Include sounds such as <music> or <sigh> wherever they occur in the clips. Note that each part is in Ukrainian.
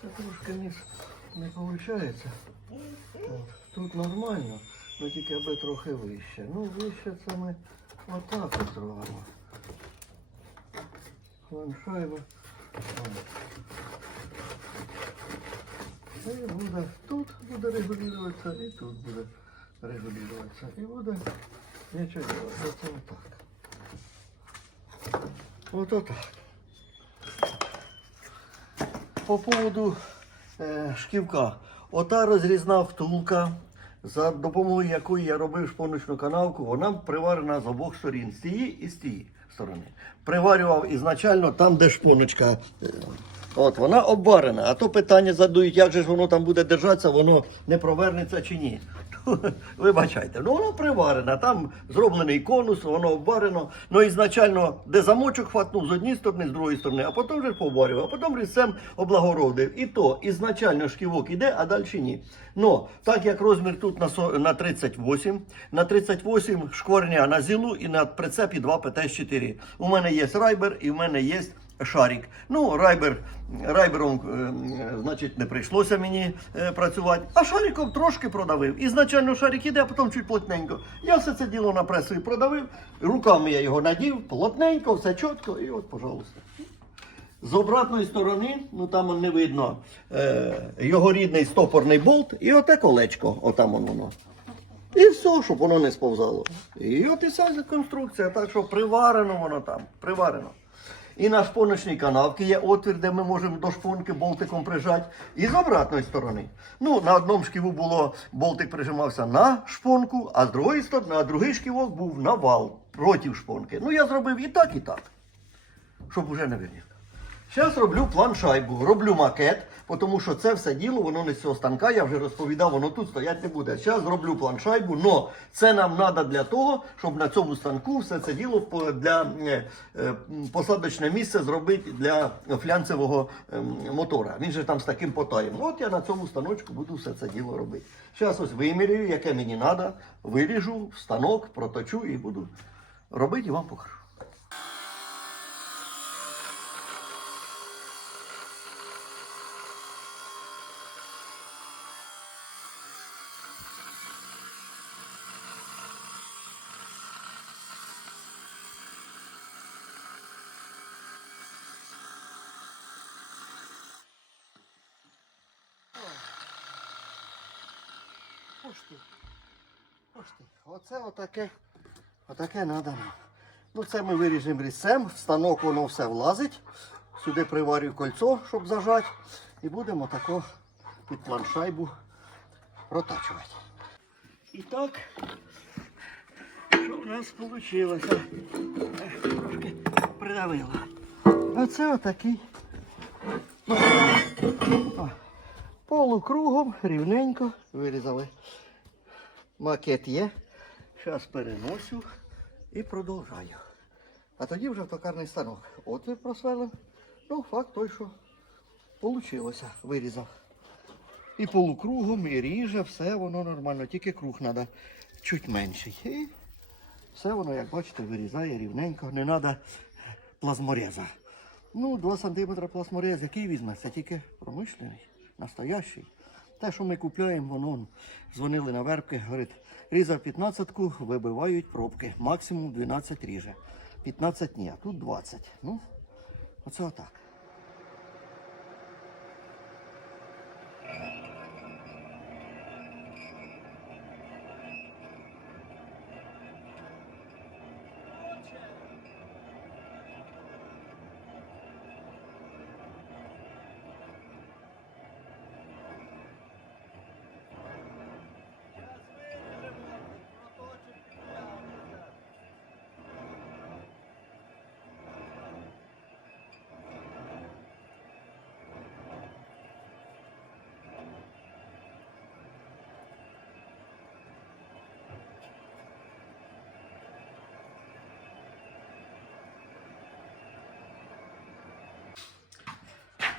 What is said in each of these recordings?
Та трошки низ не виходить. Тут нормально, але тільки аби трохи вище. Ну, вище це ми отак от зробимо. Фланшайба. І буде тут буде регулюватися, і тут буде регулюватися. І буде нічого робити. Оце отак. От отак. По поводу е, шківка. Ота розрізна втулка, за допомогою якої я робив шпоночну канавку, вона приварена з обох сторін, з тієї і з тієї сторони. Приварював ізначально там, де шпоночка. е, От вона обварена. А то питання задають, як же ж воно там буде держатися, воно не провернеться чи ні. <laughs> Вибачайте, ну воно приварено, там зроблений конус, воно обварено. Ну ізначально, де замочок хватнув з однієї сторони, з другої сторони, а потім вже поварював, а потім різцем облагородив. І то ізначально шківок іде, а далі ні. Ну, так як розмір тут на 38, на 38 шкварня на зілу і на прицепі 2 ПТ-4. У мене є райбер і в мене є шарик. Ну, райбер, райбером, е, значить, не прийшлося мені е, працювати, а шариком трошки продавив. Ізначально шарик іде, а потім чуть плотненько. Я все це діло на пресу і продавив, руками я його надів, плотненько, все чітко, і от, пожалуйста. З обратної сторони, ну там не видно, е, його рідний стопорний болт і оте колечко, отам воно. І все, щоб воно не сповзало. І от і вся конструкція, так що приварено воно там, приварено. І на шпоночній канавці є отвір, де ми можемо до шпонки болтиком прижати. І з обратної сторони. Ну, на одному шківу було болтик прижимався на шпонку, а з другої сторони, а другий шківок був на вал проти шпонки. Ну, я зробив і так, і так. Щоб уже не вирізати. Зараз роблю план шайбу, роблю макет, тому що це все діло, воно не з цього станка, я вже розповідав, воно тут стоять не буде. Зараз зроблю план шайбу, але це нам треба для того, щоб на цьому станку все це діло для е, е, посадочне місце зробити для флянцевого ем, мотора. Він же там з таким потаєм. От я на цьому станочку буду все це діло робити. Зараз ось вимірюю, яке мені треба, виріжу станок, проточу і буду робити і вам покажу. Пошти. Пошти. Оце отаке. Отаке треба. Ну це ми виріжемо різцем, в станок воно все влазить. Сюди приварю кольцо, щоб зажати. І будемо тако під планшайбу протачувати. І так, що в нас вийшло? Трошки придавило. Оце отакий. Полукругом, рівненько вирізали. Макет є. Зараз переносю і продовжаю. А тоді вже в токарний станок. Отвір просверлив. Ну, факт той, що вийшло, вирізав. І полукругом, і ріже, все воно нормально, тільки круг треба чуть менший. І все воно, як бачите, вирізає рівненько, не треба плазмореза. Ну, 2 см плазморез, який візьметься, тільки промишлений, настоящий. Те, що ми купуємо, воно дзвонили на вербки, говорить, різав 15-ку, вибивають пробки. Максимум 12 ріже. 15 ні, а тут 20. Ну, оце отак.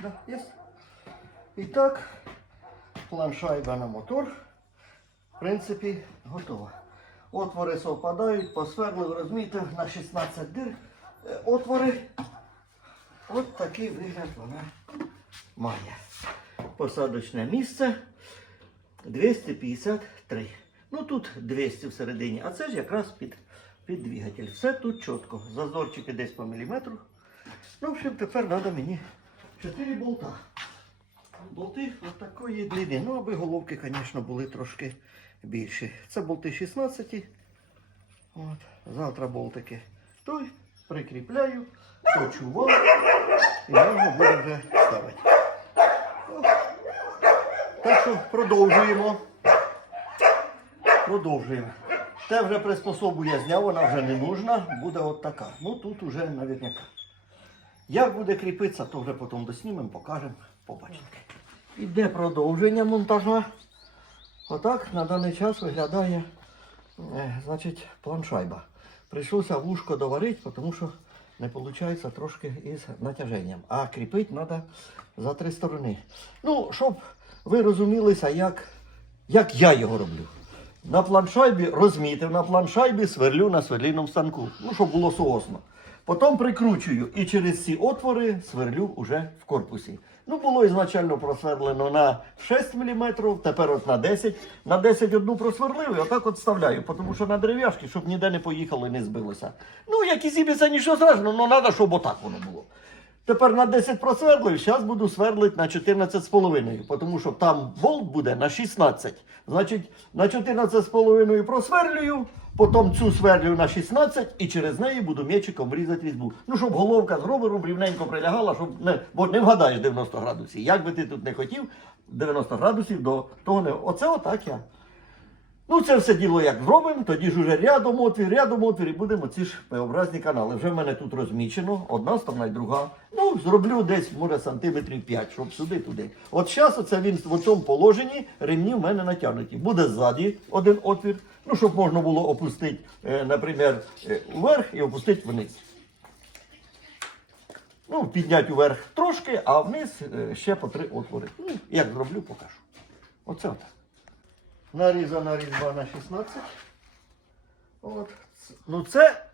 Да, є. І так, план на мотор, в принципі, готова. Отвори совпадають, посверлив, розмітив на 16 дир. Е, Отвори. От такий вигляд вона має. Посадочне місце 253. Ну тут 200 всередині, а це ж якраз під, під двигатель. Все тут чітко. Зазорчики десь по міліметру. Ну, в общем, тепер треба мені 4 болта. Болти от такої длини. Ну, аби головки, звісно, були трошки більші. Це болти 16. От. Завтра болтики. Той прикріпляю, точу вон і можна буде вже ставити. Так що продовжуємо. Продовжуємо. Те вже приспособу я зняв, вона вже не нужна, буде от така. Ну тут вже наверняка. Як буде кріпитися, то вже потім доснімемо, покажемо, побачите. Іде продовження монтажа. Отак на даний час виглядає е, значить, планшайба. Прийшлося вушко доварити, тому що не виходить трошки із натяженням. А кріпити треба за три сторони. Ну, щоб ви розумілися, як, як я його роблю. На планшайбі розмітив, на планшайбі сверлю на сверліному станку. Ну, щоб було соосно. Потім прикручую і через ці отвори сверлю уже в корпусі. Ну, було ізначально просверлено на 6 мм, тепер от на 10. На 10 одну просверлив і отак от вставляю, тому що на дерев'яшки, щоб ніде не поїхало і не збилося. Ну, як і зіб'ється, нічого страшного, але треба, щоб отак воно було. Тепер на 10 просверлив, зараз буду сверлити на 14,5, тому що там болт буде на 16. Значить, на 14,5 просверлюю, потім цю сверлю на 16 і через неї буду м'ячиком різати різьбу. Ну, щоб головка з ровером рівненько прилягала, щоб не, бо не вгадаєш 90 градусів. Як би ти тут не хотів, 90 градусів до того не. Оце отак я. Ну, це все діло як зробимо, тоді ж уже рядом отвір, рядом отвір, і будемо ці ж П-образні канали. Вже в мене тут розмічено, одна сторона і друга. Ну, зроблю десь, може, сантиметрів 5, щоб сюди туди. От зараз оце він в цьому положенні, ремні в мене натягнуті. Буде ззаді один отвір, ну, щоб можна було опустити, е, наприклад, е, вверх і опустити вниз. Ну, підняти вверх трошки, а вниз е, ще по три отвори. Ну, як зроблю, покажу. Оце отак. Нарізана різьба на 16. От. Ну це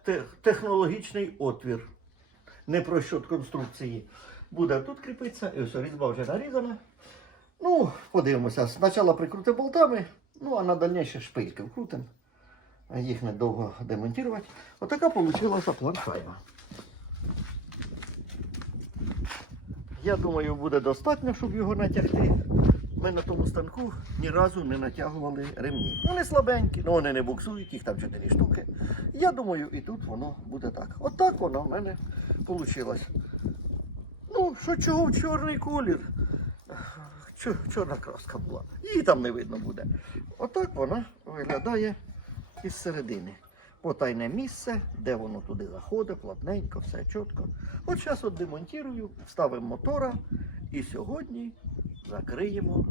технологічний отвір. Не про щот конструкції. Буде тут кріпитися, і ось різьба вже нарізана. Ну, подивимося. Спочатку прикрутимо болтами, ну а на дальніше шпильки вкрутимо. Їх недовго демонтувати. Отака вийшла планшайба. Я думаю, буде достатньо, щоб його натягти. Ми на тому станку ні разу не натягували ремні. Вони слабенькі, але вони не буксують, їх там 4 штуки. Я думаю, і тут воно буде так. Отак воно в мене вийшло. Ну, що чого в чорний колір? Чорна краска була. Її там не видно буде. Отак вона виглядає із середини. Потайне місце, де воно туди заходить, плотненько, все чітко. От зараз от демонтую, вставимо мотора і сьогодні закриємо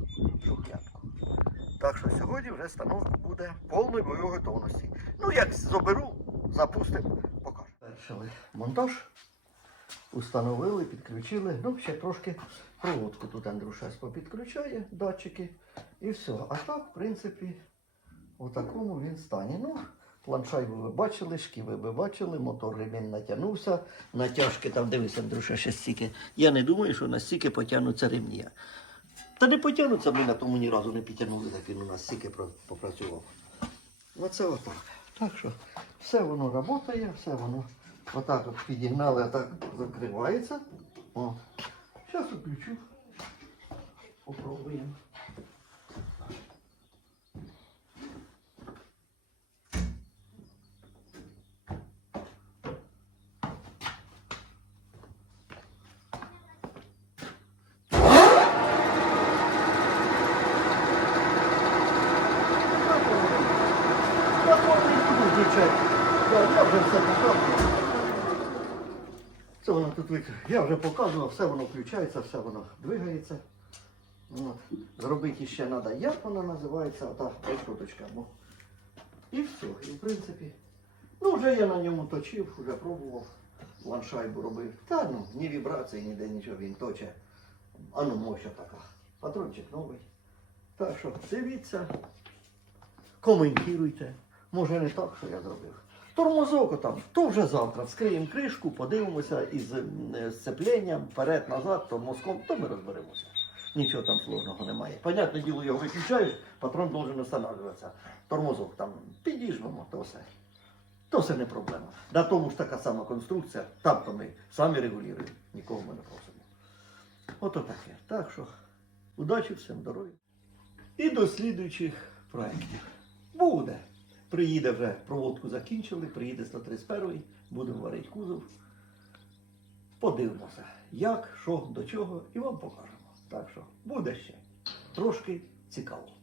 шухлядку. Так що сьогодні вже станок буде повної бойової готовності. Ну, як заберу, запустимо, покажу. Завершили монтаж, установили, підключили. Ну, ще трошки проводку тут Андрюша попідключає, датчики і все. А так, в принципі, у такому він стані. Ну, планшайбу ви бачили, шківи ви бачили, мотор ремінь натягнувся, натяжки там дивися, Андрюша, ще стільки. Я не думаю, що настільки потягнуться ремні. Та не потягнуться, ми на тому ні разу не підтягнули, так він у нас стільки попрацював. Оце отак. Так що все воно працює, все воно отак от підігнали, а так закривається. О. Зараз включу. Попробуємо. Я повний буду включати. Да, Я вже все показував. Це воно тут вик... Я вже показував, все воно включається, все воно двигається. От. Зробити ще треба, як вона називається, решеточка. Бо... І все. І в принципі. Ну вже я на ньому точив, вже пробував. Ланшайбу робив. Та ну, ні вібрації, ніде нічого, він точе. А ну моща така. Патрончик новий. Так що дивіться, коментуйте. Може не так, що я зробив. Тормозок там, то вже завтра. Вскриємо кришку, подивимося із сцепленням, вперед-назад, тормозком, то ми розберемося. Нічого там сложного немає. Понятне діло, його виключаєш, патрон должен встановлюватися. Тормозок там підіжмемо, то все. То все не проблема. На тому ж така сама конструкція, там то ми самі регулюємо, нікого ми не просимо. Ото таке. Так що, удачі, всім здоров'я. І до слідуючих проєктів. Буде. Приїде вже проводку закінчили, приїде 131-й, будемо варити кузов. Подивимося, як, що, до чого, і вам покажемо. Так що буде ще трошки цікаво.